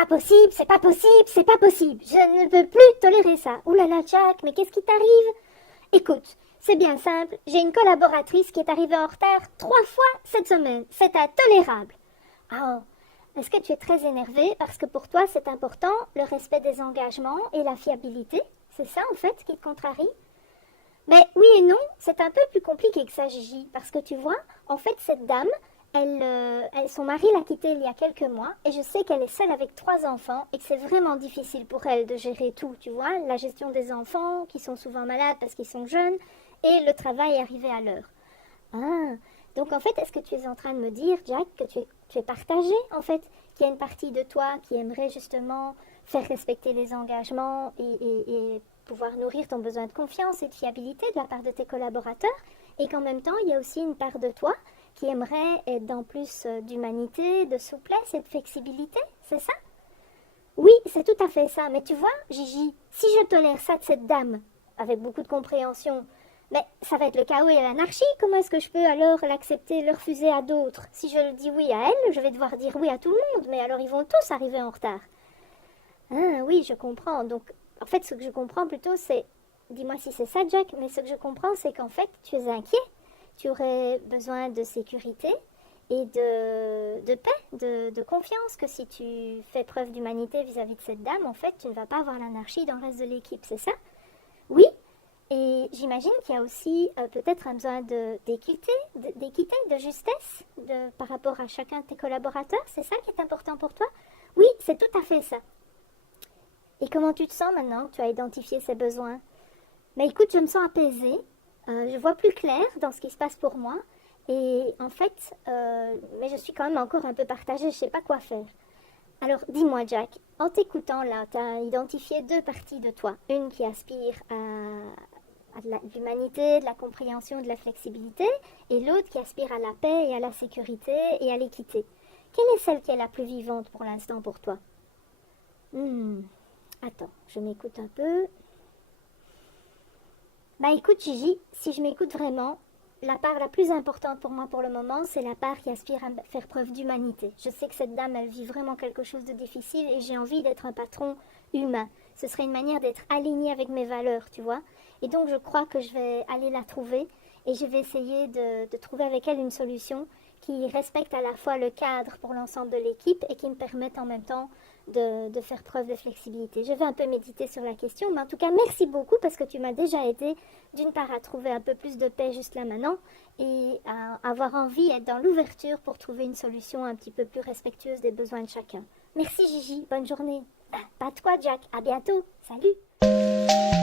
pas possible, c'est pas possible, c'est pas possible. Je ne peux plus tolérer ça. Ouh là là, Jack, mais qu'est-ce qui t'arrive? Écoute, c'est bien simple. J'ai une collaboratrice qui est arrivée en retard 3 fois cette semaine. C'est intolérable. Ah, est-ce que tu es très énervé parce que pour toi c'est important le respect des engagements et la fiabilité? C'est ça en fait qui te contrarie? Mais oui et non, c'est un peu plus compliqué que ça, Gigi, parce que tu vois, en fait, cette dame, son mari l'a quittée il y a quelques mois, et je sais qu'elle est seule avec 3 enfants, et que c'est vraiment difficile pour elle de gérer tout, tu vois, la gestion des enfants, qui sont souvent malades parce qu'ils sont jeunes, et le travail arrivé à l'heure. Ah, donc en fait, est-ce que tu es en train de me dire, Jack, que tu es partagé, en fait, qu'il y a une partie de toi qui aimerait justement faire respecter les engagements et pouvoir nourrir ton besoin de confiance et de fiabilité de la part de tes collaborateurs, et qu'en même temps, il y a aussi une part de toi qui aimerait être dans plus d'humanité, de souplesse et de flexibilité, c'est ça? Oui, c'est tout à fait ça, mais tu vois, Gigi, si je tolère ça de cette dame, avec beaucoup de compréhension, mais ça va être le chaos et l'anarchie. Comment est-ce que je peux alors l'accepter, le refuser à d'autres? Si je le dis oui à elle, je vais devoir dire oui à tout le monde, mais alors ils vont tous arriver en retard. Ah oui, je comprends. Donc, en fait, ce que je comprends plutôt, c'est, dis-moi si c'est ça, Jack, mais ce que je comprends, c'est qu'en fait, tu es inquiet. Tu aurais besoin de sécurité et de paix, de confiance, que si tu fais preuve d'humanité vis-à-vis de cette dame, en fait, tu ne vas pas avoir l'anarchie dans le reste de l'équipe, c'est ça? Oui, et j'imagine qu'il y a aussi peut-être un besoin d'équité, de justesse par rapport à chacun de tes collaborateurs. C'est ça qui est important pour toi? Oui, c'est tout à fait ça. Et comment tu te sens maintenant que tu as identifié ces besoins? Mais écoute, je me sens apaisée. Je vois plus clair dans ce qui se passe pour moi. Et en fait, mais je suis quand même encore un peu partagée. Je ne sais pas quoi faire. Alors, dis-moi, Jack, en t'écoutant là, tu as identifié 2 parties de toi. Une qui aspire à de l'humanité, de la compréhension, de la flexibilité, et l'autre qui aspire à la paix et à la sécurité et à l'équité. Quelle est celle qui est la plus vivante pour l'instant pour toi? Attends, je m'écoute un peu. Bah écoute, Gigi, si je m'écoute vraiment, la part la plus importante pour moi pour le moment, c'est la part qui aspire à faire preuve d'humanité. Je sais que cette dame, elle vit vraiment quelque chose de difficile et j'ai envie d'être un patron humain. Ce serait une manière d'être alignée avec mes valeurs, tu vois. Et donc je crois que je vais aller la trouver et je vais essayer de trouver avec elle une solution qui respecte à la fois le cadre pour l'ensemble de l'équipe et qui me permette en même temps de faire preuve de flexibilité. Je vais un peu méditer sur la question, mais en tout cas, merci beaucoup parce que tu m'as déjà aidé d'une part à trouver un peu plus de paix juste là maintenant et à avoir envie, être dans l'ouverture pour trouver une solution un petit peu plus respectueuse des besoins de chacun. Merci Gigi, bonne journée. Pas de quoi Jack, à bientôt, salut.